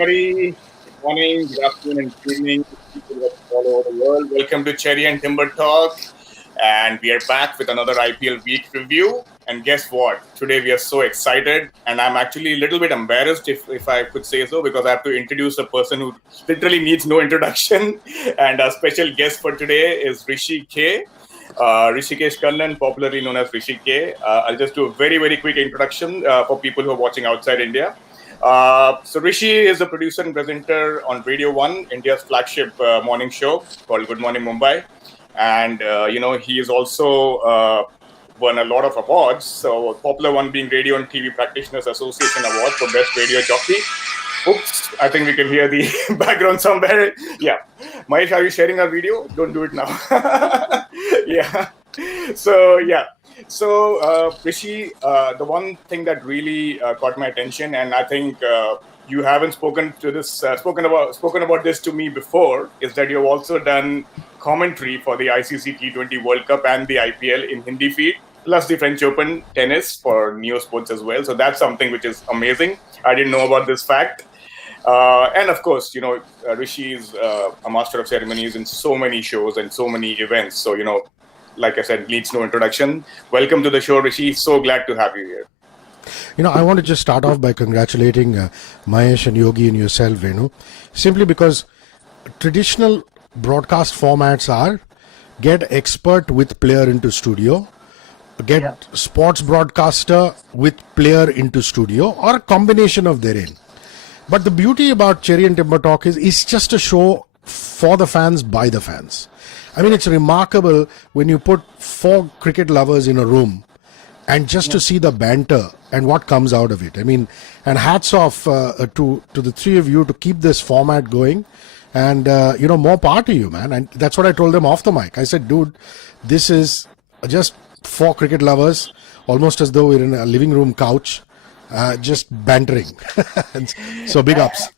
everybody. Good morning, good afternoon, and good evening to people all over the world. Welcome to Cherry and Timber Talk. And we are back with another IPL week review. And guess what? Today we are so excited. And I'm actually a little bit embarrassed, if I could say so, because I have to introduce a person who literally needs no introduction. And our special guest for today is Hrishi K. Hrishikesh Kannan, popularly known as Hrishi K. I'll just do a very, very quick introduction for people who are watching outside India. So Hrishi is a producer and presenter on Radio 1, India's flagship morning show called Good Morning Mumbai. And, he is also won a lot of awards. So a popular one being Radio and TV Practitioners Association Award for Best Radio Jockey. Oops, I think we can hear the background somewhere. Yeah. Mahesh, are you sharing our video? Don't do it now. Yeah. So, Hrishi, the one thing that really caught my attention, and I think you haven't spoken about this to me before, is that you've also done commentary for the ICC T20 World Cup and the IPL in Hindi feed, plus the French Open tennis for Neo Sports as well. So that's something which is amazing. I didn't know about this fact. And of course, Hrishi is a master of ceremonies in so many shows and so many events. So, like I said, needs no introduction. Welcome to the show, Hrishi. So glad to have you here. I want to just start off by congratulating Mahesh and Yogi and yourself, Venu, simply because traditional broadcast formats are get expert with player into studio, get sports broadcaster with player into studio, or a combination of therein. But the beauty about Cherry and Timber Talk is it's just a show for the fans, by the fans. I mean, it's remarkable when you put 4 cricket lovers in a room and just to see the banter and what comes out of it. I mean, and hats off to the three of you to keep this format going. And, more power to you, man. And that's what I told them off the mic. I said, dude, this is just 4 cricket lovers, almost as though we're in a living room couch, just bantering. So big ups.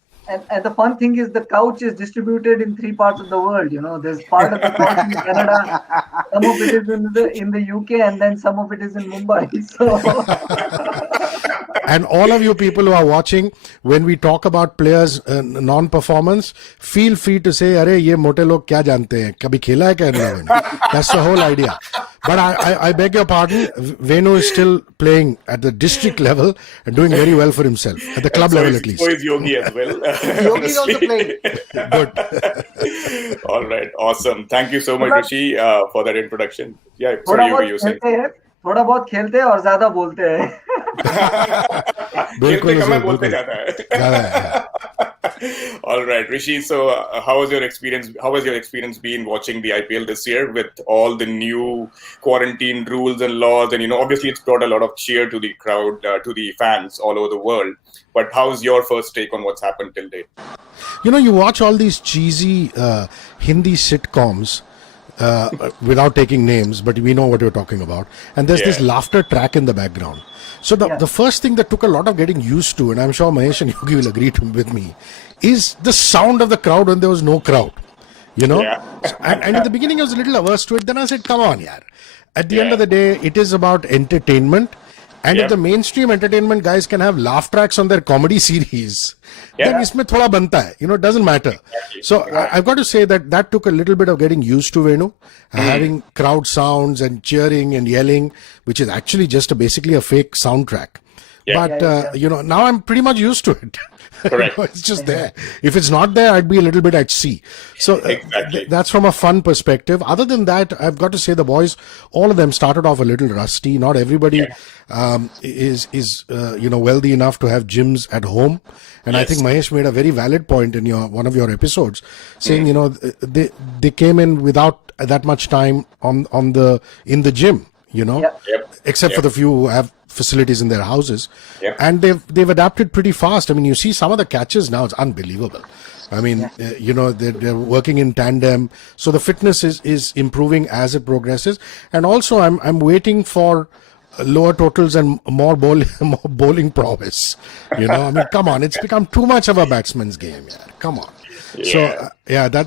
And the fun thing is the couch is distributed in 3 parts of the world. There's part of the couch in Canada, some of it is in the UK, and then some of it is in Mumbai. So. And all of you people who are watching, when we talk about players' non-performance, feel free to say, "Arey, ye mote log kya jante hain? Kabhi khela hai kya Venu?" That's the whole idea. But I beg your pardon, Venu is still playing at the district level and doing very well for himself, at the club level at least. So is Yogi as well. Yogi is also playing. Good. All right. Awesome. Thank you so much, Hrishi, for that introduction. Yeah, sorry, Yogi, you saying. थोड़ा बहुत खेलते हैं और ज्यादा बोलते हैं. खेलते कम है, बोलते ज्यादा है. All right, Hrishi. So, how was your experience been watching the IPL this year with all the new quarantine rules and laws? And obviously, it's brought a lot of cheer to the crowd, to the fans all over the world. But how's your first take on what's happened till date? You watch all these cheesy Hindi sitcoms. Without taking names, but we know what you're talking about. And there's this laughter track in the background. So the first thing that took a lot of getting used to, and I'm sure Mahesh and Yogi will agree with me, is the sound of the crowd when there was no crowd. Yeah. And in the beginning I was a little averse to it. Then I said, come on, yaar. At the end of the day, it is about entertainment. And if the mainstream entertainment guys can have laugh tracks on their comedy series, then isme thoda banta hai. It doesn't matter. So I've got to say that took a little bit of getting used to, Venu. Having crowd sounds and cheering and yelling, which is actually just basically a fake soundtrack. But, now I'm pretty much used to it. Correct. It's just there. If it's not there, I'd be a little bit at sea. So that's from a fun perspective. Other than that, I've got to say the boys, all of them started off a little rusty. Not everybody is wealthy enough to have gyms at home. And I think Mahesh made a very valid point in one of your episodes, saying they came in without that much time in the gym. Except for the few who have facilities in their houses, and they've adapted pretty fast. I mean, you see some of the catches now; it's unbelievable. I mean, they're working in tandem, so the fitness is improving as it progresses. And also, I'm waiting for lower totals and more bowling prowess. I mean, come on, it's become too much of a batsman's game. Come on. So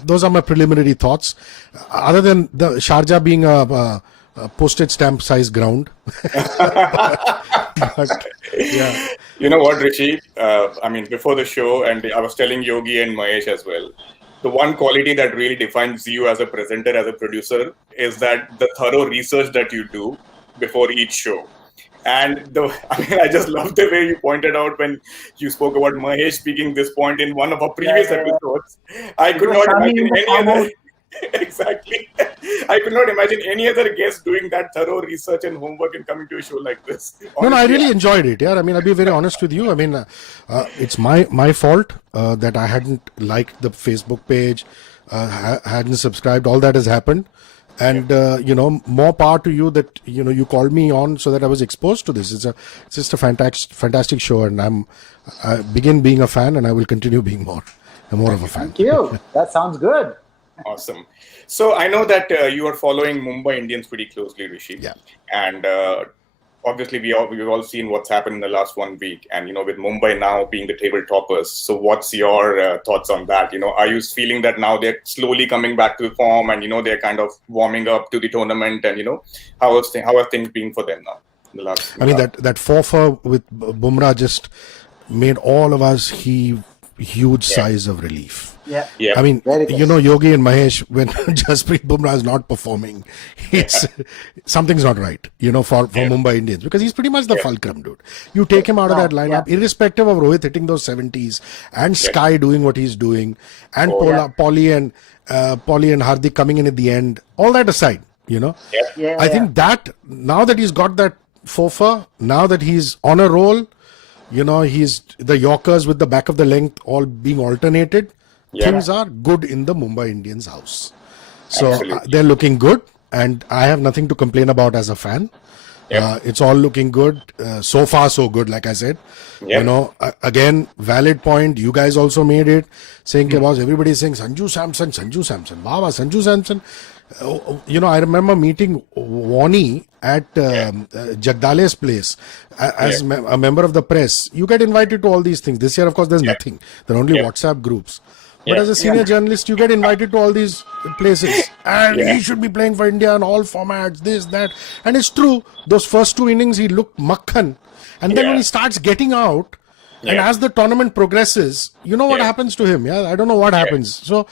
those are my preliminary thoughts. Other than the Sharjah being a postage stamp size ground. but, You know what, Rishi? I mean, before the show, and I was telling Yogi and Mahesh as well, the one quality that really defines you as a presenter, as a producer, is that the thorough research that you do before each show. And I mean, I just love the way you pointed out when you spoke about Mahesh speaking this point in one of our Yeah, previous yeah, yeah. episodes. I It could was not Shami imagine in the any other. farmhouse. Exactly. I could not imagine any other guest doing that thorough research and homework and coming to a show like this. No, I Honestly, really enjoyed it. Yeah, I mean, I'll be very honest with you. I mean, it's my fault that I hadn't liked the Facebook page, hadn't subscribed. All that has happened, and more power to you that you called me on so that I was exposed to this. It's just a fantastic show, and I begin being a fan, and I will continue being more of a fan. Thank you. That sounds good. Awesome. So I know that you are following Mumbai Indians pretty closely, Rishi. Yeah. And obviously, we've all seen what's happened in the last 1 week. And, with Mumbai now being the table toppers. So what's your thoughts on that? Are you feeling that now they're slowly coming back to form and, they're kind of warming up to the tournament? And, how are things been for them now? I mean, that 4-4 with Bumrah just made all of us heave huge sighs of relief. Yeah. Yeah. I mean, Very good. Yogi and Mahesh, when Jasprit Bumrah is not performing, something's not right, for Mumbai Indians, because he's pretty much the fulcrum, dude. You take him out of that lineup, irrespective of Rohit hitting those 70s and Sky doing what he's doing, and Polly and Hardik coming in at the end, all that aside, I think that now that he's got that fofa, now that he's on a roll, he's the Yorkers with the back of the length all being alternated. Things are good in the Mumbai Indians house. So they're looking good, and I have nothing to complain about as a fan. It's all looking good. So far, so good, like I said. Again, valid point. You guys also made it, saying, boss, everybody's saying, Sanju Samson. Wow, Sanju Samson. I remember meeting Wani at Jagdale's place as a member of the press. You get invited to all these things. This year, of course, there's nothing. There are only WhatsApp groups. But as a senior journalist, you get invited to all these places. And he should be playing for India in all formats, this, that. And it's true. Those first 2 innings, he looked makhan. And then when he starts getting out, and as the tournament progresses, what happens to him? I don't know what happens. So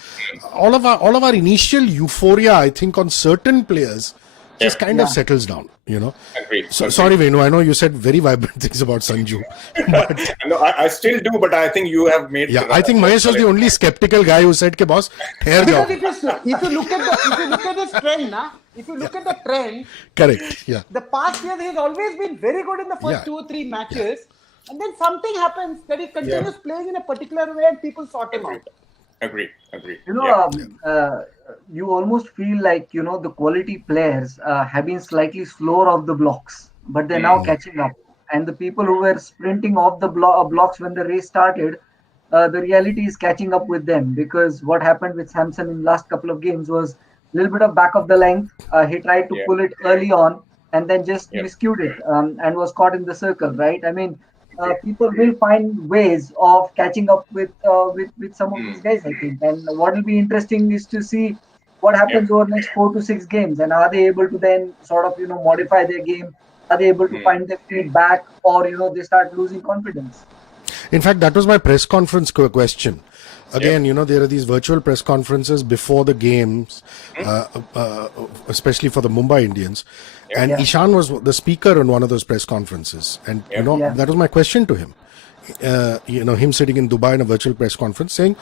all of our initial euphoria, I think, on certain players just kind of settles down, Agreed. So, sorry, Venu, I know you said very vibrant things about Sanju. But no, I still do, but I think you have made... I think Mahesh was the only skeptical guy who said, boss, thair jao. Because if you look at this trend, if you look at the trend, correct, the past years he has always been very good in the first 2 or 3 matches, and then something happens that he continues playing in a particular way and people sort him out. Agreed. You almost feel like, the quality players have been slightly slower off the blocks, but they're now catching up. And the people who were sprinting off the blocks when the race started, the reality is catching up with them, because what happened with Samson in the last couple of games was a little bit of back of the length. He tried to pull it early on and then just miscued it and was caught in the circle, right? I mean, people will find ways of catching up with some of these guys, I think. And what will be interesting is to see what happens over the next 4 to 6 games, and are they able to then sort of modify their game? Are they able to find their feet back, or they start losing confidence? In fact, that was my press conference question. Again, there are these virtual press conferences before the games, especially for the Mumbai Indians. And Ishan was the speaker on one of those press conferences. And, that was my question to him. Him sitting in Dubai in a virtual press conference saying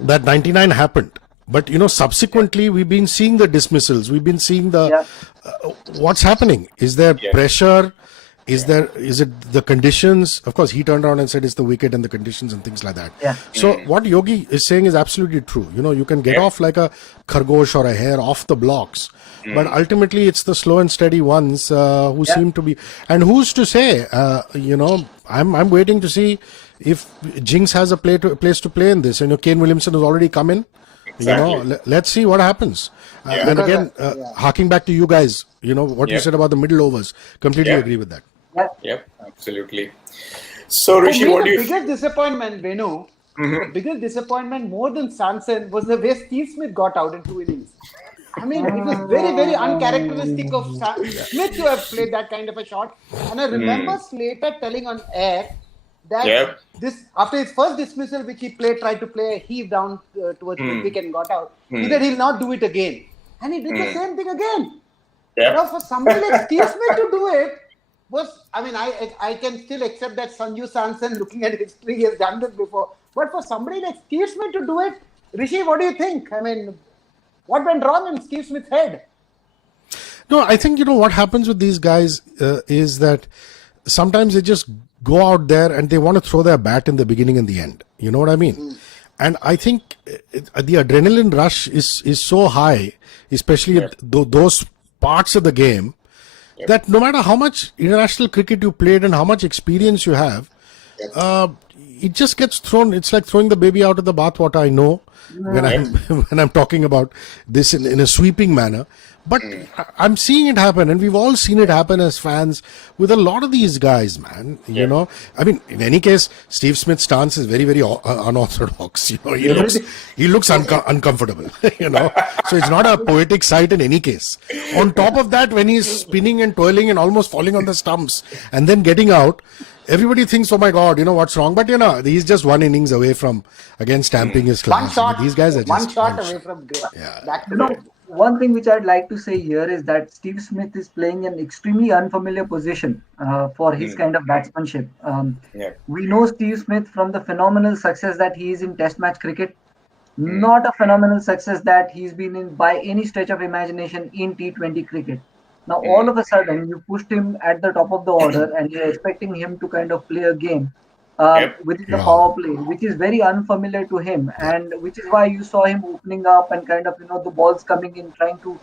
that 99 happened. But, subsequently, we've been seeing the dismissals. We've been seeing the what's happening. Is there pressure? Is it the conditions? Of course, he turned around and said it's the wicket and the conditions and things like that. So what Yogi is saying is absolutely true. You can get off like a khargosh or a hare off the blocks, but ultimately it's the slow and steady ones who seem to be. And who's to say? I'm waiting to see if Jinx has a place to play in this. Kane Williamson has already come in. Exactly. Let's see what happens. And again, harking back to you guys, what you said about the middle overs, completely agree with that. Yep, absolutely. So, Rishi, what do you... The biggest disappointment, Venu, the biggest disappointment more than Samson was the way Steve Smith got out in 2 innings. I mean, it was very, very uncharacteristic of Smith to have played that kind of a shot. And I remember Slater telling on air that this after his first dismissal, which he tried to play a heave down towards mid-wicket and got out, he said he'll not do it again. And he did the same thing again. Now, for somebody like Steve Smith to do it I can still accept that Sanju Samson, looking at history, he has done this before. But for somebody like Steve Smith to do it, Hrishi, what do you think? What went wrong in Steve Smith's head? No, I think, what happens with these guys is that sometimes they just go out there and they want to throw their bat in the beginning and the end. You know what I mean? And I think the adrenaline rush is so high, especially at those parts of the game, that no matter how much international cricket you played and how much experience you have, it just gets thrown. It's like throwing the baby out of the bathwater. I know when I'm talking about this in a sweeping manner, but I'm seeing it happen, and we've all seen it happen as fans with a lot of these guys, man. You know, in any case, Steve Smith's stance is very, very unorthodox. He looks uncomfortable. So it's not a poetic sight in any case. On top of that, when he's spinning and twirling and almost falling on the stumps and then getting out, everybody thinks, oh my God, what's wrong? But he's just one innings away from again stamping his class. These guys are just one shot away from back to one thing which I'd like to say here is that Steve Smith is playing an extremely unfamiliar position for his kind of batsmanship. We know Steve Smith from the phenomenal success that he is in Test match cricket, not a phenomenal success that he's been in by any stretch of imagination in T20 cricket. Now, all of a sudden, you pushed him at the top of the order and you're expecting him to kind of play a game within the power play, which is very unfamiliar to him, and which is why you saw him opening up and kind of, the balls coming in, trying to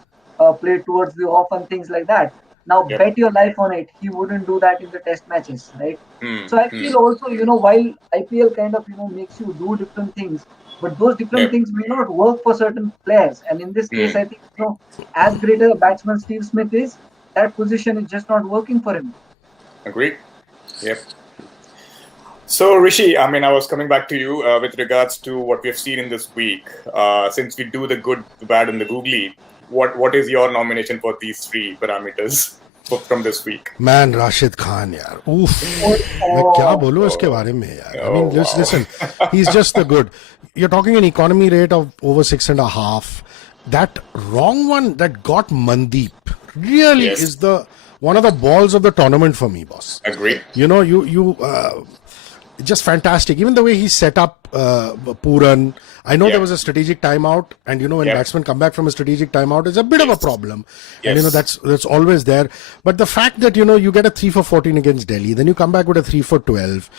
play towards the off and things like that. Now, bet your life on it, he wouldn't do that in the Test matches, right? So I feel also, while IPL kind of, makes you do different things, but those different things may not work for certain players. And in this case, I think, as great a batsman Steve Smith is, that position is just not working for him. Agreed. Yep. So, Hrishi, I was coming back to you with regards to what we've seen in this week. Since we do the good, the bad, and the googly, what is your nomination for these three parameters from this week? Man, Rashid Khan, yaar. Oof. मैं क्या बोलूं इसके बारे में यार? Listen, he's just the good. You're talking an economy rate of over 6.5. That wrong one that got Mandeep really is one of the balls of the tournament for me, boss. Agreed. Just fantastic. Even the way he set up Pooran. I know there was a strategic timeout, and when batsmen come back from a strategic timeout, it's a bit of a problem. And that's always there. But the fact that you get a 3 for 14 against Delhi, then you come back with a 3 for 12,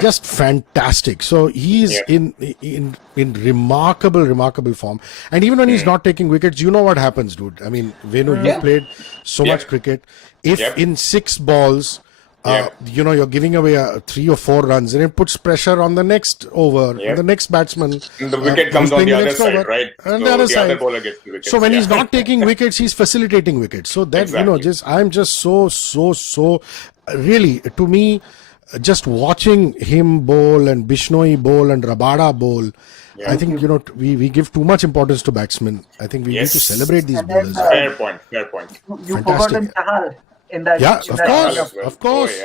just fantastic. So he's in remarkable form. And even when he's not taking wickets, you know what happens, dude. Venu, you played so much cricket. If in 6 balls, you're giving away 3 or 4 runs, and it puts pressure on the next over, the next batsman. And the wicket comes on the other side, right? And so the other bowler gets the wicket. So when he's not taking wickets, he's facilitating wickets. So that, I'm just so really, to me, just watching him bowl and Bishnoi bowl and Rabada bowl, I think, we give too much importance to batsmen. I think we need to celebrate these bowlers. Fair point. You forgotten Chahal. Of course.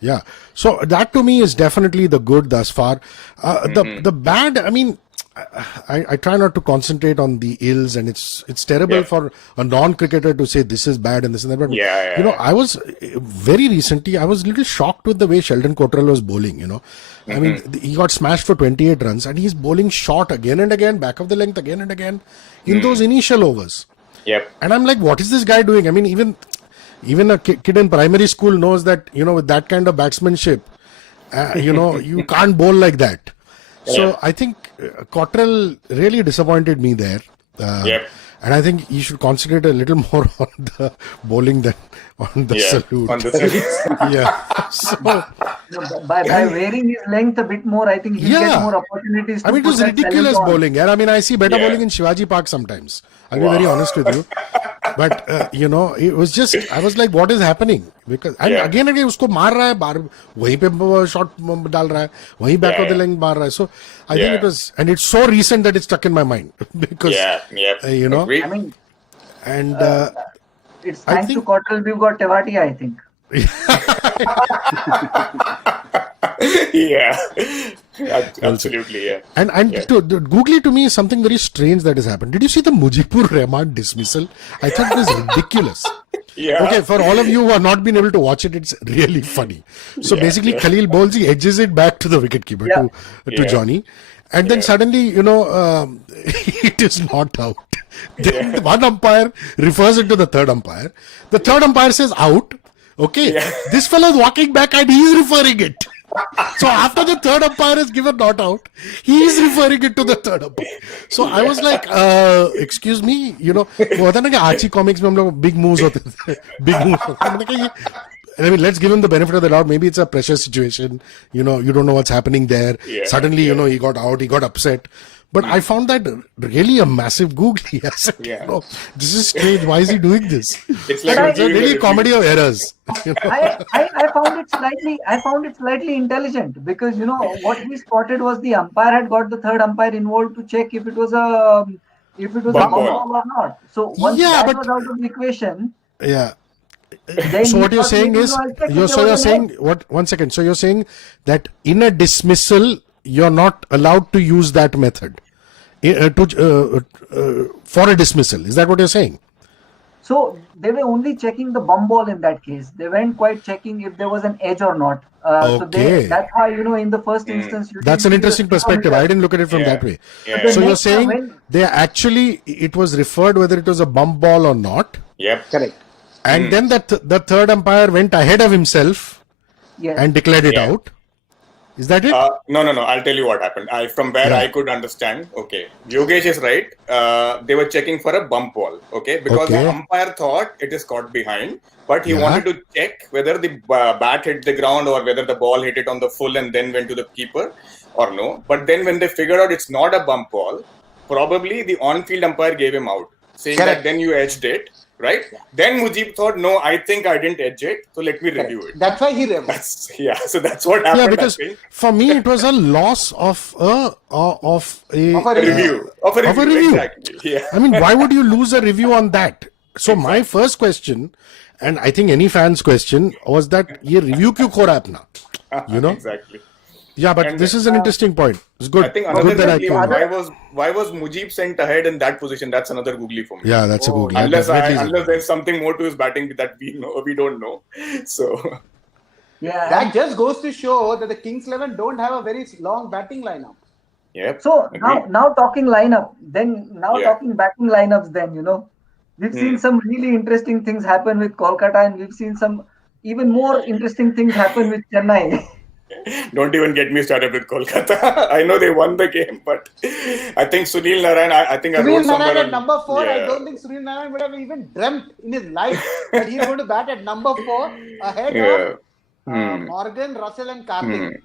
Yeah. So that to me is definitely the good thus far. The bad, I try not to concentrate on the ills, and it's terrible for a non-cricketer to say this is bad and this and that. But I was very recently, I was a little shocked with the way Sheldon Cottrell was bowling. He got smashed for 28 runs, and he's bowling short again and again, back of the length again and again in those initial overs. And I'm like, what is this guy doing? Even a kid in primary school knows that, with that kind of batsmanship, you can't bowl like that. So I think Cottrell really disappointed me there. And I think he should concentrate a little more on the bowling than on the salute. On the salute. So, by wearing his length a bit more, I think he'll get more opportunities. It was ridiculous bowling. I see better bowling in Shivaji Park sometimes. I'll be very honest with you. But, it was just, I was like, what is happening? Because, and again, usko maar raha hai, wahi pe shot dal raha hai, wahi back of the length maar raha hai. So, I think it was, and it's so recent that it's stuck in my mind. Because, and it's thanks to Cottrell, we've got Tewati, I think. Yeah, absolutely. Yeah. And googly to me is something very strange that has happened. Did you see the Mujibur Rahman dismissal? I thought it was ridiculous. Yeah. Okay, for all of you who have not been able to watch it, it's really funny. So basically, Khalil bowls, he edges it back to the wicketkeeper, to Johnny. And then suddenly, it is not out. Then one umpire refers it to the third umpire. The third umpire says out. Okay, this fellow is walking back and he is referring it. So after the third umpire is given not out, he is referring it to the third umpire. So I was like, excuse me, वो होता है ना कि Archie comics में हम लोग big moves होते हैं, big moves. I mean, let's give him the benefit of the doubt. Maybe it's a pressure situation. You don't know what's happening there. Suddenly, he got out, he got upset. But I found that really a massive googly. I said, this is strange. Why is he doing this? It's like a really comedy of errors. I found it slightly intelligent because what he spotted was the umpire had got the third umpire involved to check if it was a ball or not. So once that was out of the equation, so what you're saying is, one second. So you're saying that in a dismissal, you're not allowed to use that method for a dismissal. Is that what you're saying? So they were only checking the bum ball in that case. They weren't quite checking if there was an edge or not. Okay. So that's why, in the first instance... That's an interesting perspective. I didn't look at it from that way. Yeah. So you're saying it was referred whether it was a bump ball or not. Yep. Correct. And then the third umpire went ahead of himself and declared it out. Is that it? No. I'll tell you what happened. From where I could understand. Okay. Yogesh is right. They were checking for a bump ball. Okay. Because the umpire thought it is caught behind. But he wanted to check whether the bat hit the ground or whether the ball hit it on the full and then went to the keeper or no. But then when they figured out it's not a bump ball, probably the on-field umpire gave him out. Saying that then you edged it. Right? Yeah. Then Mujib thought, no, I think I didn't edge it, so let me review it. That's why he reviewed. So that's what happened. Yeah, because for me it was a loss of a review. Exactly. Yeah. I mean, why would you lose a review on that? So my first question, and I think any fan's question, was that ye review kyun ho raha apna? Exactly. Yeah, but this is an interesting point. It's good. I think another googly, why was Mujib sent ahead in that position? That's another googly for me. Yeah, that's a googly. Unless there's something more to his batting that we don't know. So that just goes to show that the Kings 11 don't have a very long batting lineup. Yeah. So now talking lineup, talking batting lineups, we've seen some really interesting things happen with Kolkata, and we've seen some even more interesting things happen with Chennai. Don't even get me started with Kolkata. I know they won the game, but I think Sunil Narayan, I think Sunil Narayan at number 4, I don't think Sunil Narayan would have even dreamt in his life that he's going to bat at number 4 ahead of Morgan, Russell and Karthik.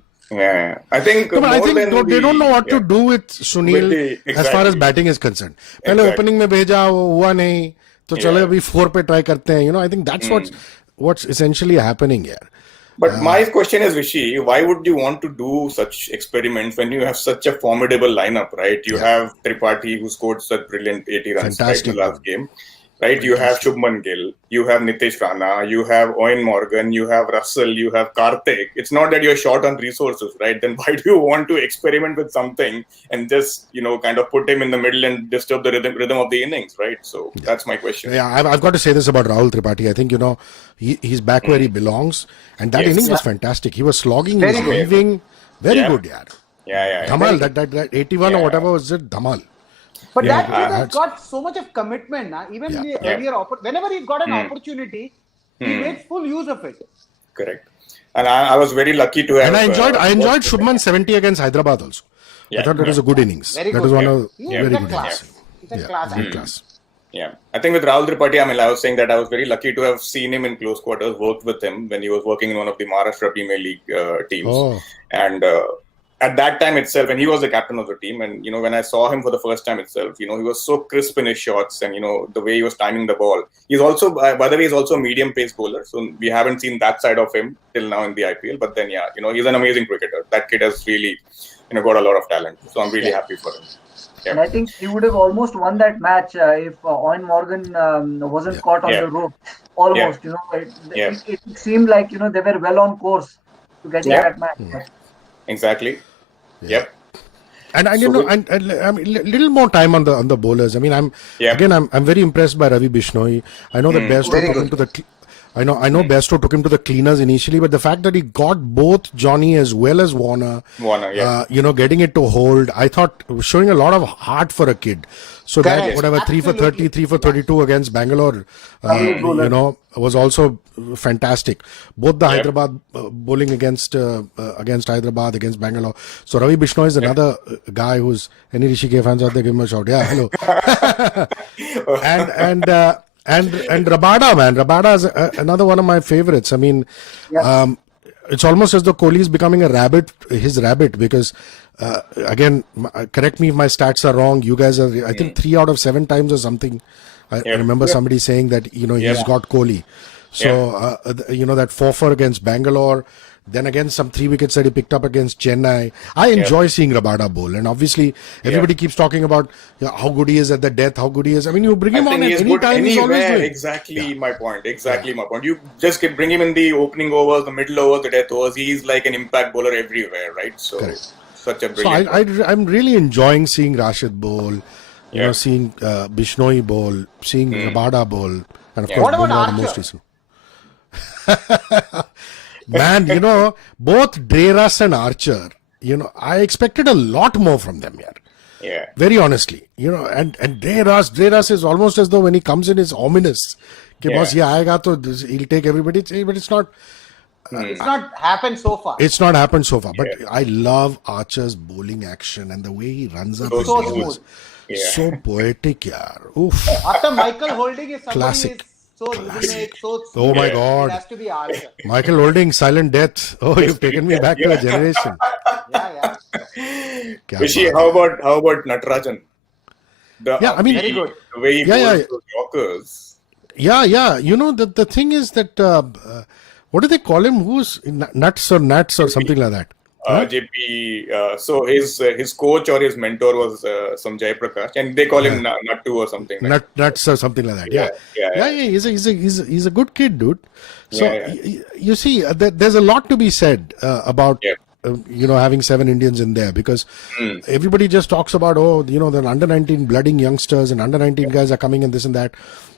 I think they don't know what to do with Sunil as far as batting is concerned. Pehle opening mein bheja, hua nahi, to chalo abhi 4 pe try karte hain. I think that's what's essentially happening here. But my question is, Hrishi, why would you want to do such experiments when you have such a formidable lineup, right? You have Tripathi, who scored such brilliant 80 runs in the last game, right? You have Shubman Gill, you have Nitish Rana, you have Owen Morgan, you have Russell, you have Karthik. It's not that you're short on resources, right? Then why do you want to experiment with something and just, kind of put him in the middle and disturb the rhythm of the innings, right? So that's my question. Yeah, I've got to say this about Rahul Tripathi. I think, he's back where he belongs. And that innings was fantastic. He was slogging, he was weaving. Very good, yaar. Yeah. Dhamal, that 81 or whatever was it, Dhamal. But that kid has got so much of commitment. Even the earlier, whenever he got an opportunity, he made full use of it. Correct. And I was very lucky to have... And I enjoyed Shubman's 70 against Hyderabad also. I thought that was a good innings. That was one of very good innings. It's a class. Yeah, I think with Rahul Tripathi, I was saying that I was very lucky to have seen him in close quarters, worked with him when he was working in one of the Maharashtra Premier League teams. And at that time itself, and he was the captain of the team, and when I saw him for the first time itself, he was so crisp in his shots, and the way he was timing the ball. He's also, by the way, he's also a medium pace bowler, so we haven't seen that side of him till now in the IPL. But then, he's an amazing cricketer. That kid has really got a lot of talent. So I'm really happy for him. And I think he would have almost won that match if Owen Morgan wasn't caught on the rope. Almost, it seemed like they were well on course to getting that match. Exactly. Yep. And I mean, little more time on the bowlers. I mean, I'm very impressed by Ravi Bishnu. I know that Bairstow took him to the. I know Bairstow took him to the cleaners initially, but the fact that he got both Johnny as well as Warner, getting it to hold, I thought showing a lot of heart for a kid. So that whatever 3 for 30, 3 for 32 against Bangalore, was also fantastic. Both the Hyderabad bowling against Hyderabad, against Bangalore. So Ravi Bishnu is another guy who's any Hrishi K fans out there, give him a shout. Yeah, hello. And Rabada, man. Rabada is another one of my favorites. I mean, it's almost as though Kohli is becoming his rabbit, because, again, correct me if my stats are wrong. You guys are, I think 3 out of 7 times or something. I remember somebody saying that, he's got Kohli. So, that 4-4 against Bangalore. Then again, some 3 wickets that he picked up against Chennai. I enjoy seeing Rabada bowl. And obviously, everybody keeps talking about how good he is at the death, how good he is. I mean, you bring him on at any time, he's always doing. Exactly my point. My point. You just bring him in the opening overs, the middle overs, the death overs. He's like an impact bowler everywhere, right? So, such a brilliant. So I'm really enjoying seeing Rashid bowl, seeing Bishnoi bowl, seeing Rabada bowl. And of course, what about Archer? The most recent. Man, both Dreras and Archer, I expected a lot more from them here. Yeah. Very honestly, and Dreras is almost as though when he comes in, is ominous. Boss, aayega to he'll take everybody, but it's not. It's not happened so far. But I love Archer's bowling action and the way he runs up. So smooth. So poetic, yaar. Oof. After Michael Holding is somebody Classic. so rhythmic, so oh my God. It has to be Archer. Michael Holding, silent death. Oh, you've taken me back to a generation. Hrishi, how about Natarajan? Very good. The way he bowls those Yorkers. Yeah. The thing is that what do they call him? Who's Nuts or something like that? JP. So his coach or his mentor was some Jayaprakash, and they call him Nattu or something. Nuts or something like that. Yeah. He's a good kid, dude. So you see, there's a lot to be said about having 7 Indians in there, because everybody just talks about the under 19 blooding youngsters and under 19 guys are coming and this and that.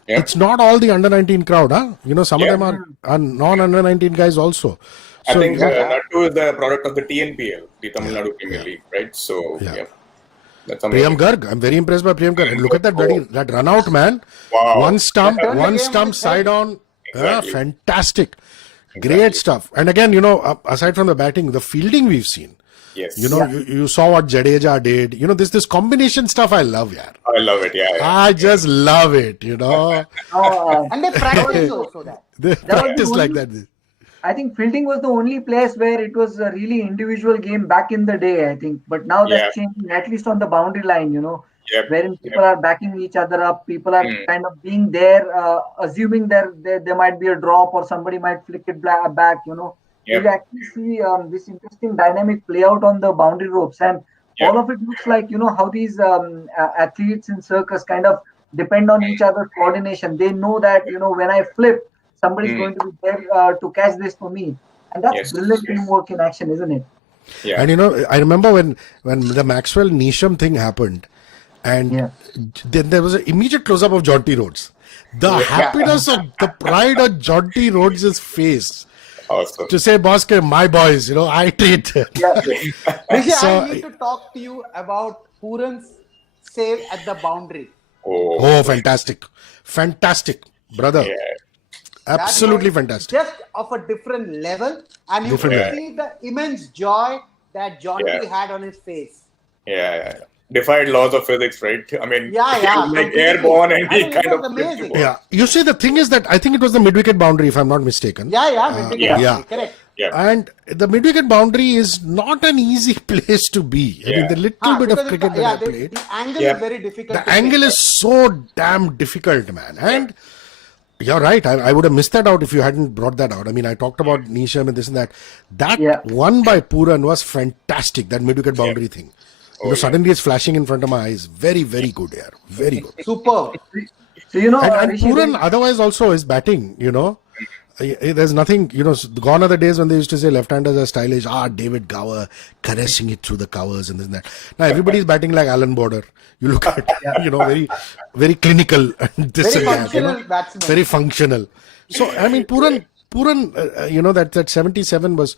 It's not all the under 19 crowd, huh? Some of them are non under 19 guys also. I think Nattu is the product of the TNPL, the Tamil Nadu Premier League, right? So, that's amazing. Priyam Garg, I'm very impressed by Priyam Garg. And look at that run out, man. Wow. One stump, side on. Exactly. Fantastic. Great stuff. And again, aside from the batting, the fielding we've seen. Yes. You saw what Jadeja did. This combination stuff I love, yaar. I love it, I just love it, And they practice also that. They practice like that. I think fielding was the only place where it was a really individual game back in the day, I think. But now that's changing, at least on the boundary line, wherein people are backing each other up. People are kind of being there, assuming there might be a drop or somebody might flick it back, You actually see this interesting dynamic play out on the boundary ropes. And all of it looks like, how these athletes in circus kind of depend on each other's coordination. They know that, when I flip, somebody's going to be there to catch this for me. And that's brilliant teamwork in action, isn't it? Yeah. And I remember when the Maxwell Neesham thing happened, and then there was an immediate close-up of Jonty Rhodes. The happiness of the pride on Jonty Rhodes' face. Awesome. To say, boss, my boys, I treat. Rishi, I need to talk to you about Puran's save at the boundary. Oh, fantastic. Fantastic, brother. Yeah. Absolutely fantastic. Just of a different level, and you can see the immense joy that Jonty had on his face. Yeah. Defied laws of physics, right? I mean, he was like airborne and he kind of amazing. Yeah. You see, the thing is that I think it was the mid-wicket boundary, if I'm not mistaken. Mid-wicket. Correct. Yeah. And the mid-wicket boundary is not an easy place to be. I mean, the little bit of cricket that I played. The angle is very difficult. The angle is so damn difficult, man. And You're right. I would have missed that out if you hadn't brought that out. I mean, I talked about Neesham and this and that. That one by Puran was fantastic. That mid-wicket boundary thing. Suddenly it's flashing in front of my eyes. Very, very good, yeah. Very good. Superb. So, you know, and Puran otherwise also is batting, There's nothing, gone are the days when they used to say left-handers are stylish. David Gower caressing it through the covers and this and that. Now everybody's batting like Alan Border. You look at, very, very clinical. And this Very and functional that, batsman. Very functional. So, I mean, Puran, that 77 was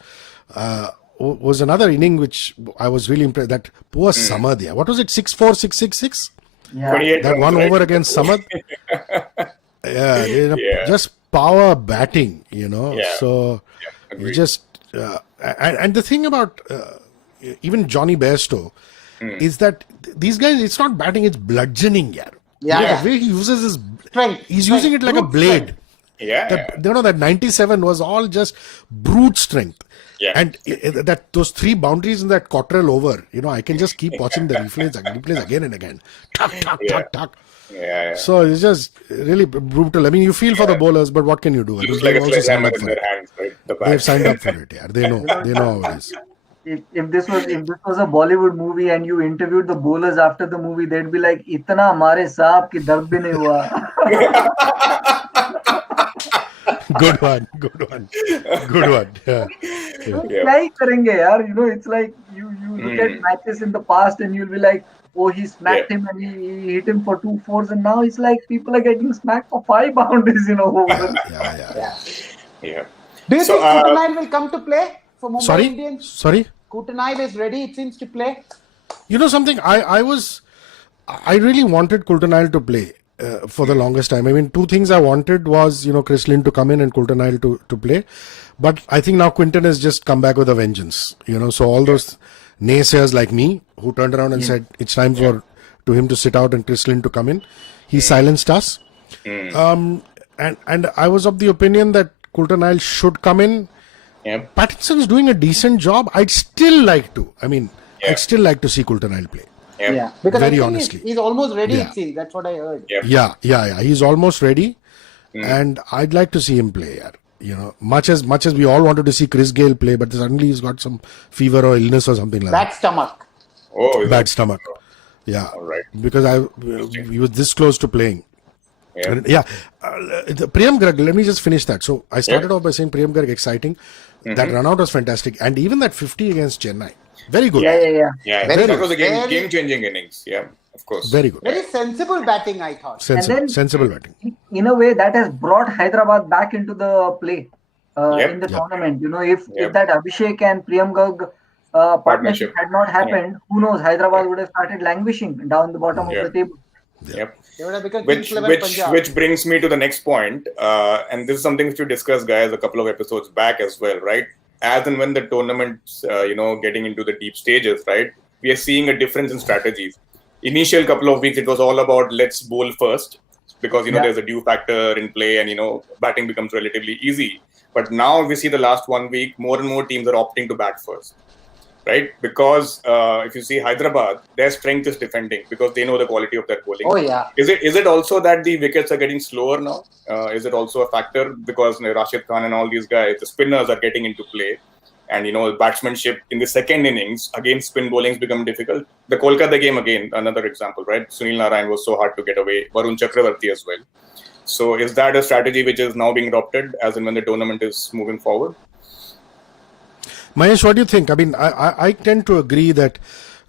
another inning which I was really impressed. That poor Samad, yeah. What was it, 6-4, 6-6-6? Yeah. That one over against Samad. Just power batting, So you just and the thing about even Johnny Bairstow is that these guys, it's not batting, it's bludgeoning. The way he uses his strength, he's using it like a blade. That 97 was all just brute strength. And that those 3 boundaries in that Cottrell over, I can just keep watching the replays again and again. Tuck, tuck, tuck, tuck. So it's just really brutal. I mean, you feel for the bowlers, but what can you do? It's like a sledgehammer in their hands, right? They've signed up for it. They know how it is. If this was a Bollywood movie and you interviewed the bowlers after the movie, they'd be like, "Itna hamare saab ki dard bhi nahi hua." Good one. Yeah. क्या ही करेंगे यार? It's like you look at matches in the past and you'll be like, oh, he smacked him and he hit him for 2 fours, and now it's like people are getting smacked for 5 boundaries, Yeah. Do you think Kutanai will come to play for Mumbai Indians? Sorry? Kutanai is ready, it seems, to play. You know something? I really wanted Kultanile to play for the longest time. I mean, 2 things I wanted was, Chris Lynn to come in and Kultanile to play. But I think now Quinton has just come back with a vengeance. So all those naysayers like me who turned around and said it's time for him to sit out and Chris Lynn to come in, he silenced us. And I was of the opinion that Kultanile should come in. Pattinson's doing a decent job. I'd still like to see Kultanile play. Because very honestly, he's almost ready. It seems. That's what I heard. He's almost ready, and I'd like to see him play. Much as we all wanted to see Chris Gale play, but suddenly he's got some fever or illness or something like that. Bad stomach. Bad stomach. Yeah. All right. Because he was this close to playing. Priyam Garg, let me just finish that. So I started off by saying Priyam Garg exciting. That run out was fantastic, and even that 50 against Chennai, very good. That was a game-changing innings. Yeah, of course. Very good. Very sensible batting, I thought. Sensible batting. In a way, that has brought Hyderabad back into the play in the tournament. If that Abhishek and Priyam Garg partnership had not happened, who knows? Hyderabad would have started languishing down the bottom of the table. Which brings me to the next point, and this is something which we discussed, guys, a couple of episodes back as well, right? As and when the tournament's, getting into the deep stages, right? We are seeing a difference in strategies. Initial couple of weeks, it was all about let's bowl first because there's a dew factor in play, and batting becomes relatively easy. But now we see the last 1 week, more and more teams are opting to bat first. Right, because if you see Hyderabad, their strength is defending because they know the quality of their bowling. Oh yeah. Is it also that the wickets are getting slower now? Is it also a factor because Rashid Khan and all these guys, the spinners are getting into play, and batsmanship in the second innings against spin bowlings become difficult. The Kolkata game again, another example, right? Sunil Narayan was so hard to get away. Varun Chakravarti as well. So is that a strategy which is now being adopted as and when the tournament is moving forward? Mahesh, what do you think? I mean, I tend to agree that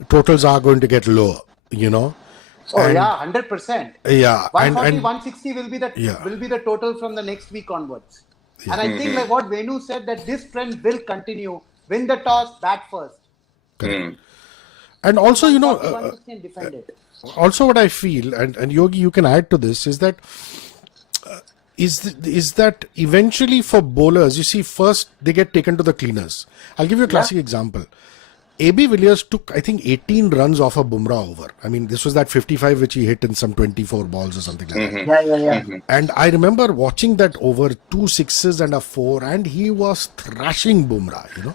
totals are going to get lower, Oh, 100%. Yeah. 140, 160 will be the total from the next week onwards. And I think like what Venu said, that this trend will continue. Win the toss, bat first. And also, defend it. Also what I feel, and Yogi, you can add to this, is that is that eventually for bowlers, you see, first they get taken to the cleaners. I'll give you a classic example. AB Villiers took, I think, 18 runs off a Bumrah over. I mean, this was that 55 which he hit in some 24 balls or something like that. And I remember watching that over, 2 sixes and a 4, and he was thrashing Bumrah,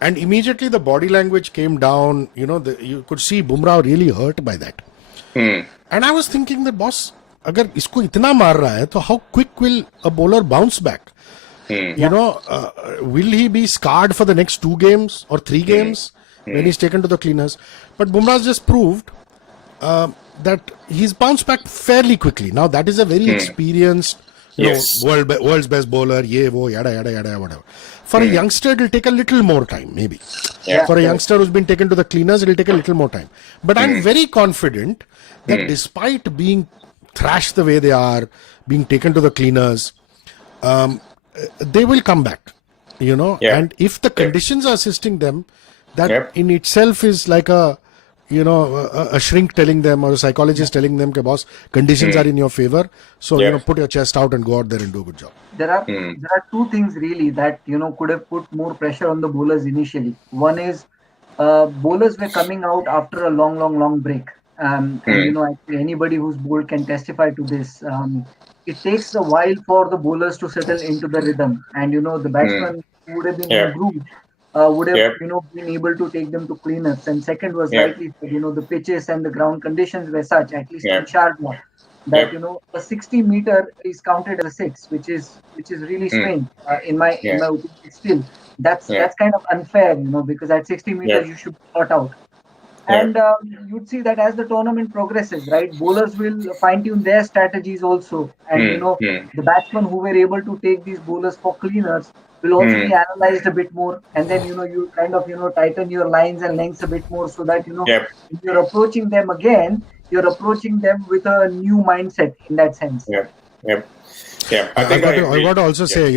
And immediately the body language came down, you could see Bumrah really hurt by that. And I was thinking that, boss, अगर इसको इतना मार रहा है तो how quick will a bowler bounce back? Will he be scarred for the next 2 games or 3 games when he's taken to the cleaners? But Bumrah's just proved that he's bounced back fairly quickly. Now that is a very experienced, world's best bowler, yada, whatever. For a youngster, it will take a little more time, maybe. For a youngster who's been taken to the cleaners, it will take a little more time. But I'm very confident that despite being thrashed the way they are, being taken to the cleaners, they will come back, and if the conditions are assisting them, that in itself is like a shrink telling them, or a psychologist telling them, "Okay, boss, conditions are in your favor, so put your chest out and go out there and do a good job." There are 2 things really that could have put more pressure on the bowlers initially. One is bowlers were coming out after a long break, and actually anybody who's bowled can testify to this. It takes a while for the bowlers to settle into the rhythm, and the batsman who would have been in groove would have been able to take them to cleaners. And second was rightly said, the pitches and the ground conditions were such, at least in Sharjah, that a 60-meter is counted as a 6, which is really strange in my opinion. Still, that's kind of unfair, because at 60 meters you should be shot out. And you'd see that as the tournament progresses, right, bowlers will fine-tune their strategies also. And, the batsmen who were able to take these bowlers for cleaners will also be analyzed a bit more. And then, you kind of, tighten your lines and lengths a bit more so that, if you're approaching them again, you're approaching them with a new mindset in that sense. I think I got to also say,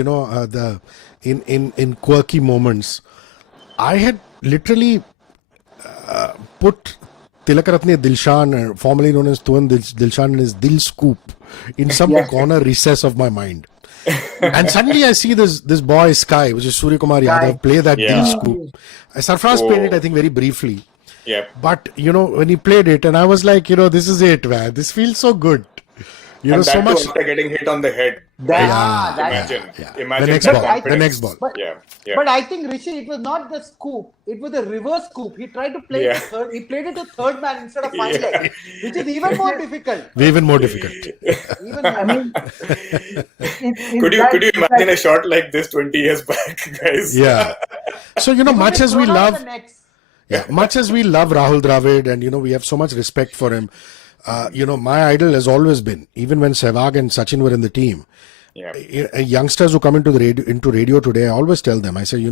in quirky moments, I had literally put Tilakaratne Dilshan, formerly known as Tuan Dilshan, in his Dil Scoop in some corner recess of my mind. And suddenly I see this boy Sky, which is Surya Kumar Yadav, play that Dil Scoop. Sarfraz played it, I think, very briefly. But, when he played it, and I was like, this is it, man. This feels so good. And so much after getting hit on the head. Imagine the next ball. But I think, Hrishi, it was not the scoop. It was the reverse scoop. He tried to play it third. He played it to third man instead of fine leg, which is even more difficult. Even more difficult. I mean, could you imagine a shot like this 20 years back, guys? Yeah. So, much as we love Rahul Dravid, and, we have so much respect for him, my idol has always been, even when Sehwag and Sachin were in the team, youngsters who come into radio today, I always tell them, I say,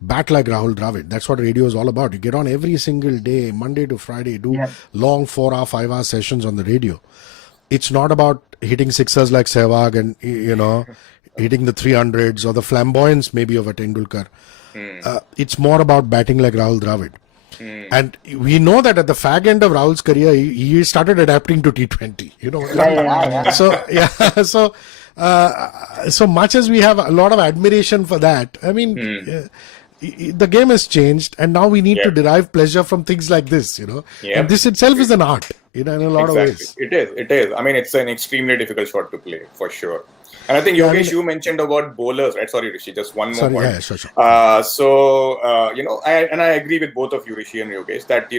bat like Rahul Dravid. That's what radio is all about. You get on every single day, Monday to Friday, do long 4-hour, 5-hour sessions on the radio. It's not about hitting sixers like Sehwag and, hitting the 300s or the flamboyance maybe of a Tendulkar. It's more about batting like Rahul Dravid. And we know that at the fag end of Rahul's career, he started adapting to T20. So much as we have a lot of admiration for that, I mean, the game has changed, and now we need to derive pleasure from things like this. And this itself is an art, in a lot of ways. It is. I mean, it's an extremely difficult shot to play, for sure. And I think, Yogesh, you mentioned about bowlers, right? Sorry, Hrishi, just one more point. Yeah, sure. I agree with both of you, Hrishi and Yogesh, that,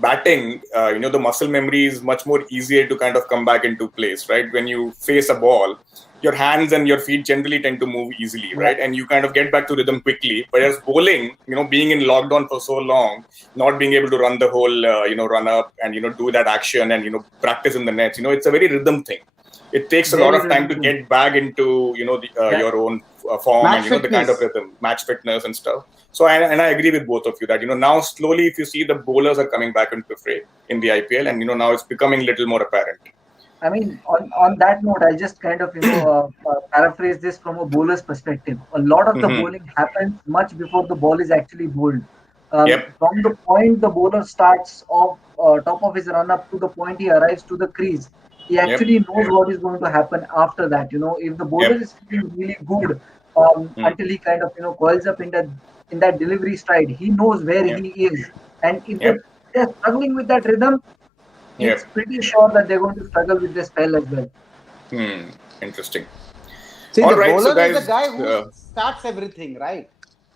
batting, the muscle memory is much more easier to kind of come back into place, right? When you face a ball, your hands and your feet generally tend to move easily, right? And you kind of get back to rhythm quickly. Whereas bowling, being in lockdown for so long, not being able to run the whole, run up and, do that action and, practice in the nets, it's a very rhythm thing. It takes a lot of time to get back into, your own form match and, the kind of rhythm, match fitness and stuff. So, I agree with both of you that, now slowly, if you see, the bowlers are coming back into the fray in the IPL, and, now it's becoming a little more apparent. I mean, on that note, I'll just kind of, paraphrase this from a bowler's perspective. A lot of the bowling happens much before the ball is actually bowled. From the point the bowler starts off top of his run up to the point he arrives to the crease, he actually knows what is going to happen after that. If the bowler is feeling really good until he kind of coils up in that delivery stride, he knows where he is, and if they're struggling with that rhythm, it's pretty sure that they're going to struggle with the spell as well. Interesting. See, the bowler is the guy who starts everything, right?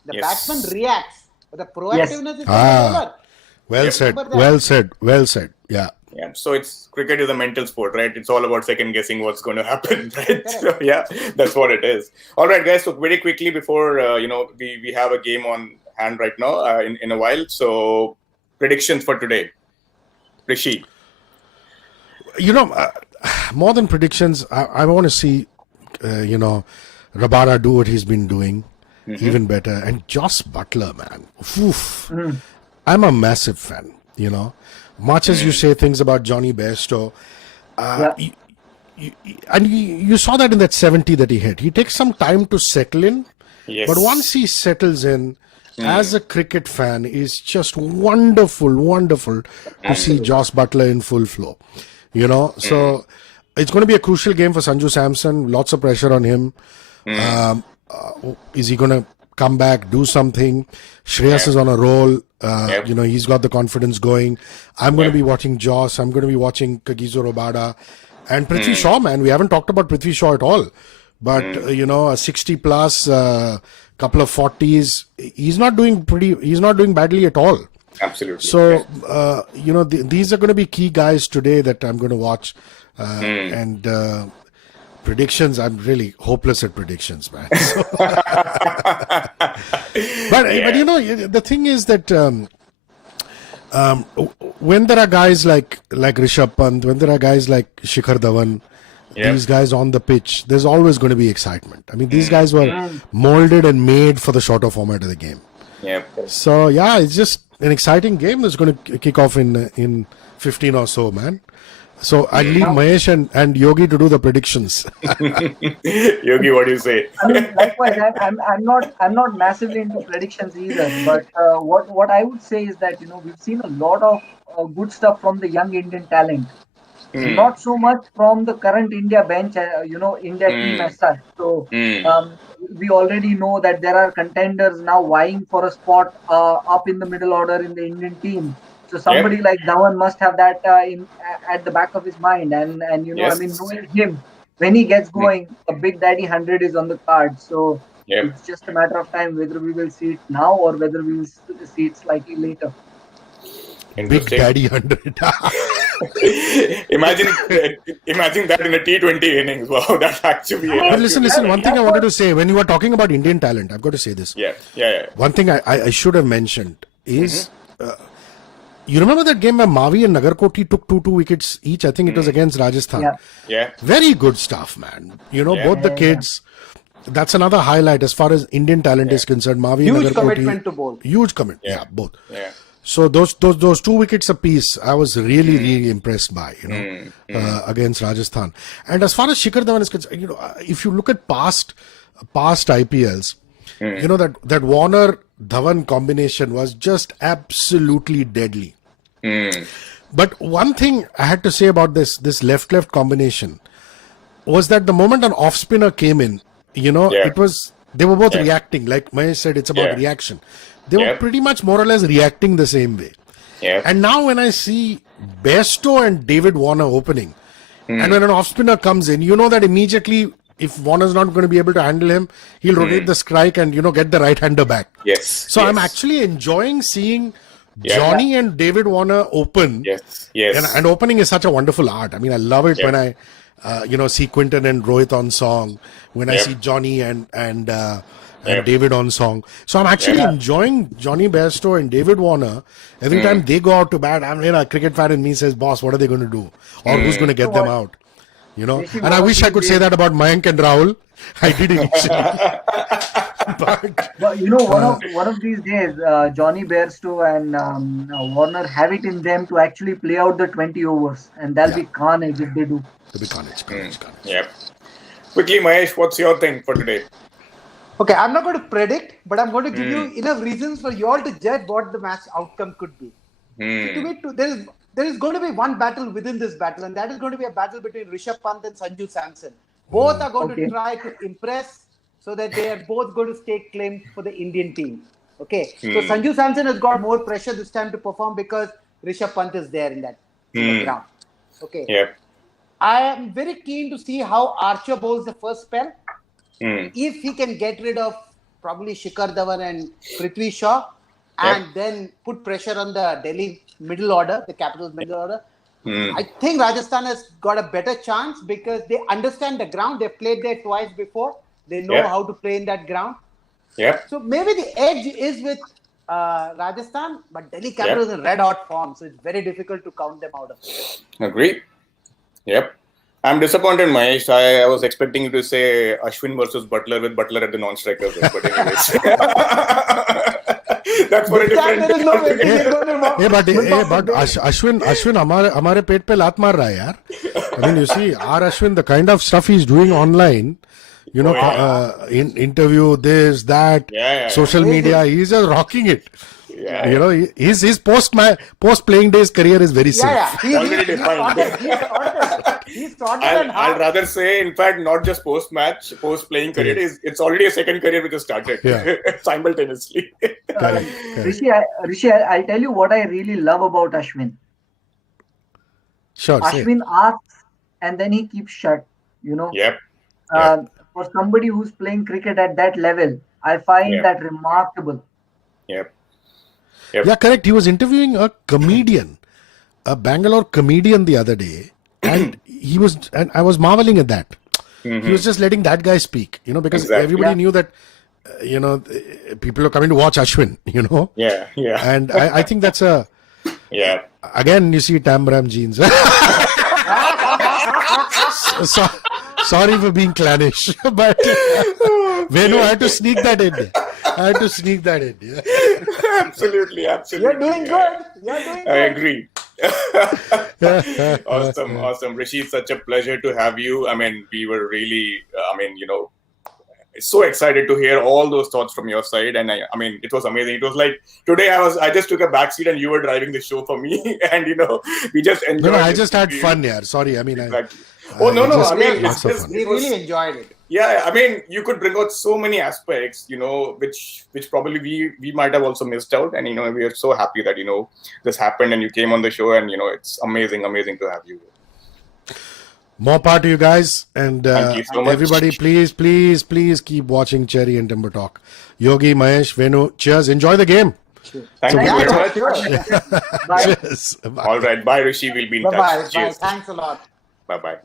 The batsman reacts, but the proactiveness is the bowler. Well said. Yeah. Yeah, so cricket is a mental sport, right? It's all about second guessing what's going to happen, right? So yeah, that's what it is. All right, guys. So very quickly before we have a game on hand right now in a while. So predictions for today, Rishi. More than predictions, I want to see Rabada do what he's been doing, even better, and Joss Butler, man. Oof. I'm a massive fan. Much as you say things about Johnny Bairstow, you saw that in that 70 that he hit. He takes some time to settle in, but once he settles in, as a cricket fan, it's just wonderful to see Joss Butler in full flow. So it's going to be a crucial game for Sanju Samson. Lots of pressure on him. Is he going to come back, do something? Shreyas is on a roll. He's got the confidence going. I'm going to be watching Joss. I'm going to be watching Kagiso Rabada. And Prithvi Shaw, man. We haven't talked about Prithvi Shaw at all. But, a 60 plus, couple of 40s. He's not doing badly at all. Absolutely. So, these are going to be key guys today that I'm going to watch. And predictions, I'm really hopeless at predictions, man. So, but the thing is that when there are guys like Rishabh Pant, when there are guys like Shikhar Dhawan, these guys on the pitch, there's always going to be excitement. I mean, these guys were molded and made for the shorter format of the game. So, it's just an exciting game that's going to kick off in 15 or so, man. So I'll leave Mahesh and Yogi to do the predictions. Yogi, what do you say? I mean, likewise, I'm not massively into predictions either. But what I would say is that we've seen a lot of good stuff from the young Indian talent. Not so much from the current India bench, India team as such. So we already know that there are contenders now vying for a spot up in the middle order in the Indian team. So somebody like Dhawan must have that at the back of his mind, and I mean, knowing him, when he gets going, a Big Daddy 100 is on the card. So it's just a matter of time whether we will see it now or whether we will see it slightly later. Big Daddy 100. Imagine that in a T20 innings. Wow, that's actually. But listen. One thing I wanted to say when you were talking about Indian talent, I've got to say this. One thing I should have mentioned is. You remember that game where Mavi and Nagarkoti took two wickets each? I think it was against Rajasthan. Very good stuff, man. Both the kids. That's another highlight as far as Indian talent is concerned. Mavi and Nagarkoti. Huge commitment to both. Huge commitment. Yeah, both. So those 2 wickets apiece, I was really impressed by, against Rajasthan. And as far as Shikhar Dhawan is concerned, if you look at past IPLs, that Warner Dhawan combination was just absolutely deadly. But one thing I had to say about this left combination was that the moment an off spinner came in, it was they were both reacting. Like Mahesh said, it's about reaction. They were pretty much more or less reacting the same way. And now when I see Bairstow and David Warner opening, and when an off spinner comes in, that immediately, if Warner's not going to be able to handle him, he'll rotate the strike and, get the right-hander back. So I'm actually enjoying seeing Johnny and David Warner open. And opening is such a wonderful art. I mean, I love it when I, see Quinton and Rohit on song, when I see Johnny and David on song. So I'm actually enjoying Johnny Bairstow and David Warner. Every time they go out to bat, a cricket fan in me says, boss, what are they going to do? Or who's going to get them out? And I wish I could say that about Mayank and Rahul. I did initially. But one of these days, Johnny Bairstow and Warner have it in them to actually play out the 20 overs, and that'll be carnage if they do. It'll be carnage. Quickly, Mahesh, what's your thing for today? Okay, I'm not going to predict, but I'm going to give you enough reasons for you all to judge what the match outcome could be. So there is going to be one battle within this battle, and that is going to be a battle between Rishabh Pant and Sanju Samson. Both are going to try to impress so that they are both going to stake claim for the Indian team. Okay, so Sanju Samson has got more pressure this time to perform because Rishabh Pant is there in that ground. Okay. I am very keen to see how Archer bowls the first spell. If he can get rid of probably Shikhar Dhawan and Prithvi Shaw and then put pressure on the Delhi middle order, the Capitals middle order, I think Rajasthan has got a better chance because they understand the ground. They've played there twice before. They know how to play in that ground. So maybe the edge is with Rajasthan, but Delhi Capitals in red hot form, so it's very difficult to count them out of it. Agree. Yep. I'm disappointed, Mahesh. I was expecting you to say Ashwin versus Butler with Butler at the non-strikers. But anyways. That's for a different... but Ashwin हमारे पेट पे लात मार रहा है यार. I mean, you see, Ashwin, the kind of stuff he's doing online, you know, in interview, this, that, social media, he's just rocking it. You know, his post-playing days career is very safe. He's already defined. I'll rather say, in fact, not just post-match, post-playing career, it's already a second career which has started simultaneously. Hrishi, I'll tell you what I really love about Ashwin. Sure. Ashwin asks and then he keeps shut, you know. For somebody who's playing cricket at that level, I find that remarkable. Yeah, correct. He was interviewing a comedian, a Bangalore comedian the other day, and I was marveling at that. He was just letting that guy speak, you know, because everybody knew that, you know, people are coming to watch Ashwin, you know. And I think that's again, you see Tambram jeans. Sorry for being clannish, but Venu, I had to sneak that in. Absolutely. You're doing good. I agree. Awesome. Hrishi, it's such a pleasure to have you. I mean, we were really, you know, so excited to hear all those thoughts from your side. And I mean, it was amazing. It was like today I just took a backseat and you were driving the show for me. And, you know, we just enjoyed it. I just had fun, yeah. Sorry. I mean, exactly. I mean, we really enjoyed it. Yeah, I mean, you could bring out so many aspects, you know, which probably we might have also missed out. And, you know, we are so happy that, you know, this happened and you came on the show and, you know, it's amazing to have you. More power to you guys. And thank you so much. Everybody, please keep watching Cherry and Timber Talk. Yogi, Mahesh, Venu, cheers. Enjoy the game. Thank you very much. Cheers. All right. Bye, Hrishi. We'll be in touch. Bye. Thanks a lot. Bye-bye.